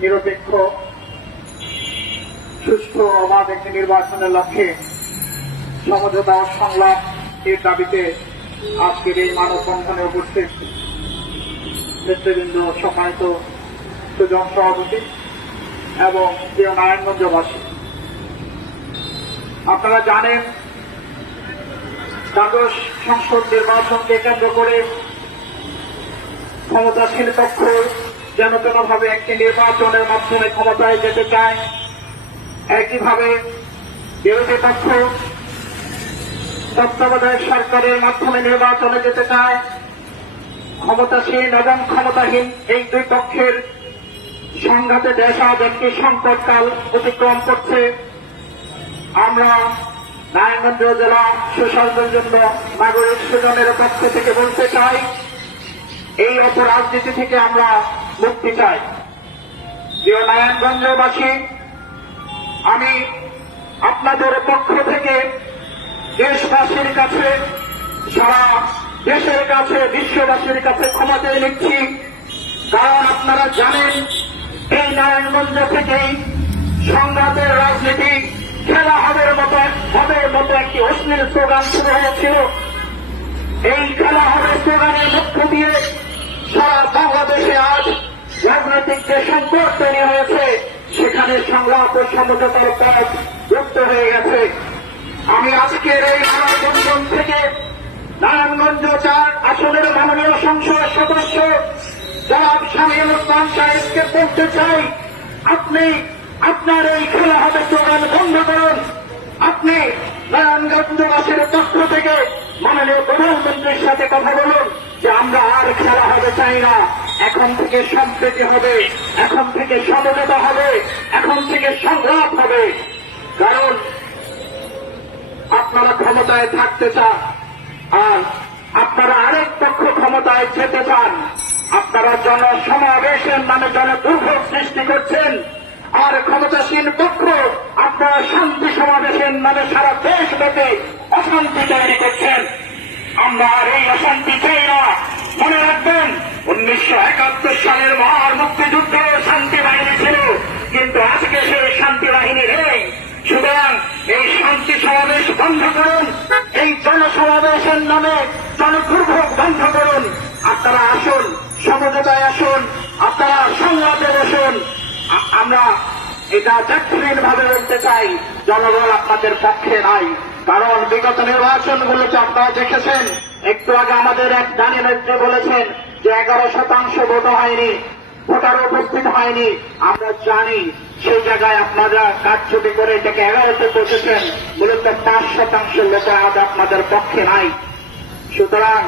নিরপেক্ষ সুষ্ঠু অবাধ একটি নির্বাচনের লক্ষ্যে সমঝোতা ও সংলাপ এর দাবিতে আজকের এই মানববন্ধনে উপস্থিত নেতৃবৃন্দ, সম্মানিত সুজন সভাপতি এবং প্রিয় নারায়ণগঞ্জবাসী, আপনারা জানেন দ্বাদশ সংসদ নির্বাচনকে কেন্দ্র করে ক্ষমতাসীন পক্ষ যেন কোনোভাবে একটি নির্বাচনের মাধ্যমে ক্ষমতায় যেতে চায়, একইভাবে বিরোধী পক্ষ তত্ত্বাবধায়ক সরকারের মাধ্যমে নির্বাচনে যেতে চায়। ক্ষমতাসীন এবং ক্ষমতাহীন এই দুই পক্ষের সংঘাতে দেশ আজ একটি সংকটকাল অতিক্রম করছে। আমরা নারায়ণগঞ্জ জেলা সুশাসনের জন্য নাগরিক সুজনের পক্ষ থেকে বলতে চাই, এই অপরাজনীতি থেকে আমরা মুক্তি চাই। প্রিয় নারায়ণগঞ্জবাসী, আমি আপনাদের পক্ষ থেকে দেশবাসীর কাছে, সারা দেশের কাছে, বিশ্ববাসীর কাছে ক্ষমা চেয়ে নিচ্ছি। কারণ আপনারা জানেন এই নারায়ণগঞ্জ থেকেই সংঘাতের রাজনীতি খেলা হবের মতো একটি অশ্লীল স্লোগান শুরু হয়েছিল। এই খেলা হবে স্লোগানের মধ্য দিয়ে সারা বাংলাদেশে আজ রাজনৈতিক যে সংকট তৈরি হয়েছে, সেখানে সংলাপ ও সমঝোতার পথ যুক্ত হয়ে গেছে। আমি আজকের এই মানববন্ধন থেকে নারায়ণগঞ্জ 4 আসনের মাননীয় সংসদ সদস্য জনাব শামীম ওসমান সাহেবকে বলতে চাই, আপনি আপনার এই খেলা হবে স্লোগান বন্ধ করুন। আপনি নারায়ণগঞ্জবাসীর পক্ষ থেকে মাননীয় প্রধানমন্ত্রীর সাথে কথা বলুন যে আমরা আর খেলা হবে চাই না, এখন থেকে সম্প্রীতি হবে, এখন থেকে সমঝোতা হবে, এখন থেকে সংগ্রাম হবে। কারণ আপনারা ক্ষমতায় থাকতে চান আর আপনারা আরেক পক্ষ ক্ষমতায় যেতে চান। আপনারা জনসমাবেশের নামে জনদুর্ভোগ সৃষ্টি করছেন, আর ক্ষমতাসীন পক্ষ আপনারা শান্তি সমাবেশের নামে সারা দেশব্যাপী অশান্তি তৈরি করছেন। আমরা আর এই অশান্তি চাই না। মনে রাখবেন 1971 সালের মহান মুক্তিযুদ্ধে শান্তি বাহিনী ছিল, কিন্তু আজকে সেই শান্তি বাহিনী নেই। সুতরাং এই শান্তি সমাবেশ বন্ধ করুন, এই জনসমাবেশের নামে জনদুর্ভোগ বন্ধ করুন। আপনারা আসুন, সমঝোতায় আসুন, আপনারা সংলাপে বসুন। আমরা এটা যথাযথ ভাবে বলতে চাই, জনগণ আপনাদের পক্ষে নাই। কারণ বিগত নির্বাচনগুলোতে আপনারা দেখেছেন, একটু আগে আমাদের এক জানি নেত্রী বলেছেন যে 11% ভোট হয়নি, ভোটার উপস্থিত হয়নি। আমরা জানি সেই জায়গায় আপনারা কারচুপি করে এটাকে 11তে পৌঁছেছেন, মূলত 5% লোক আজ আপনাদের পক্ষে নাই। সুতরাং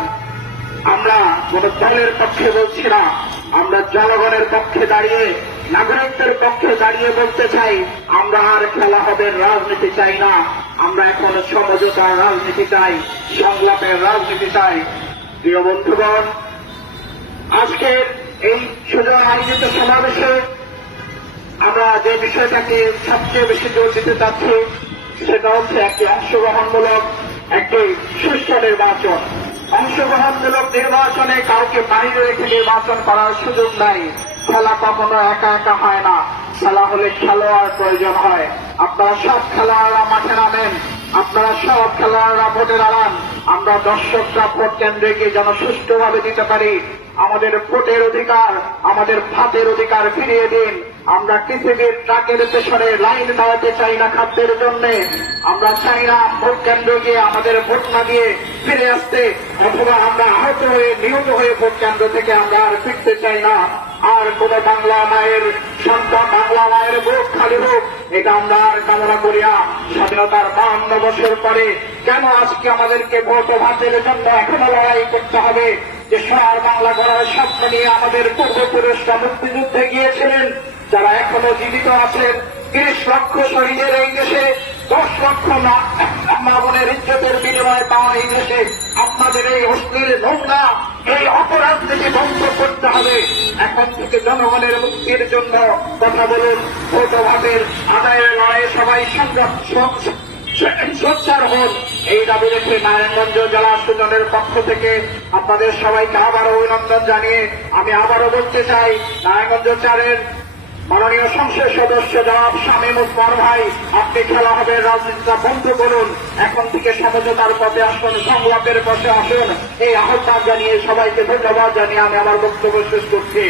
আমরা কোন দলের পক্ষে বলছি না, আমরা জনগণের পক্ষে দাঁড়িয়ে, নাগরিকদের পক্ষে দাঁড়িয়ে বলতে চাই, আমরা আর খেলা হবে রাজনীতি চাই না। আমরা এখন সমঝোতার রাজনীতি চাই, সংলাপের রাজনীতি চাই। প্রিয় বন্ধুগণ, আজকের এই সুজন আয়োজিত সমাবেশে আমরা যে বিষয়টাকে সবচেয়ে বেশি জোর দিতে চাচ্ছি, সেটা হচ্ছে একটি অংশগ্রহণমূলক একটি সুষ্ঠু নির্বাচন। অংশগ্রহণমূলক নির্বাচনে কাউকে বাইরে রেখে নির্বাচন করার সুযোগ নাই। খেলা কখনো একা একা হয় না, খেলা হলে খেলোয়াড় প্রয়োজন হয়। আপনারা সব খেলোয়াড়রা মাঠে নামেন, আপনারা সব খেলোয়াড়রা ভোটে দাঁড়ান। আমরা দর্শকরা ভোট কেন্দ্রে গিয়ে যেন সুষ্ঠুভাবে দিতে পারি। আমাদের ভোটের অধিকার, আমাদের ভাতের অধিকার ফিরিয়ে দিন। আমরা পৃথিবীর ট্রাকের পেছনে লাইন দাঁড়াতে চাই না খাদ্যের জন্য। আমরা চাই না ভোট কেন্দ্রে গিয়ে আমাদের ভোট না দিয়ে ফিরে আসতে, অথবা আমরা আহত হয়ে নিহত হয়ে ভোট কেন্দ্র থেকে আমরা আর ফিরতে চাই না। আর কোন বাংলা মায়ের সন্তান, বাংলা মায়ের বুক খালি হোক, এটা আমরা আর কামনা করিয়া স্বাধীনতার 52 বছর পরে কেন আজকে আমাদেরকে ভোট ও ভাতের জন্য এখনো লড়াই করতে হবে? যে সোনার বাংলা গড়ার স্বপ্ন নিয়ে আমাদের পূর্বপুরুষরা মুক্তিযুদ্ধে গিয়েছিলেন, যারা এখনো জীবিত আছেন। 30 লক্ষ শহীদের এই দেশে 10 লক্ষ মা বোনের ইজ্জতের বিনিময়ে পাওয়া এই দেশে আপনাদের এই অশ্লীল নোংরা, এই অপরাজনীতি বন্ধ করতে হবে। এখন থেকে জনগণের মুক্তির জন্য কথা বলুন, ভোট ও ভাতের আদায়ের লড়াইয়ে সবাই সোচ্চার হন। এই দাবি রেখে নারায়ণগঞ্জ জেলা সুজনের পক্ষ থেকে আপনাদের সবাইকে আবারও অভিনন্দন জানিয়ে আমি আবারও বলতে চাই, নারায়ণগঞ্জ 4-এর মাননীয় সংসদ সদস্য জনাব শামীম ওসমান ভাই, আপনি খেলা হবে রাজনীতিটা বন্ধ করুন, এখন থেকে সমঝোতার পথে আসুন, সংলাপের পথে আসুন, এই আহ্বান জানিয়ে সবাইকে ধন্যবাদ জানিয়ে আমি আমার বক্তব্য শেষ করছি।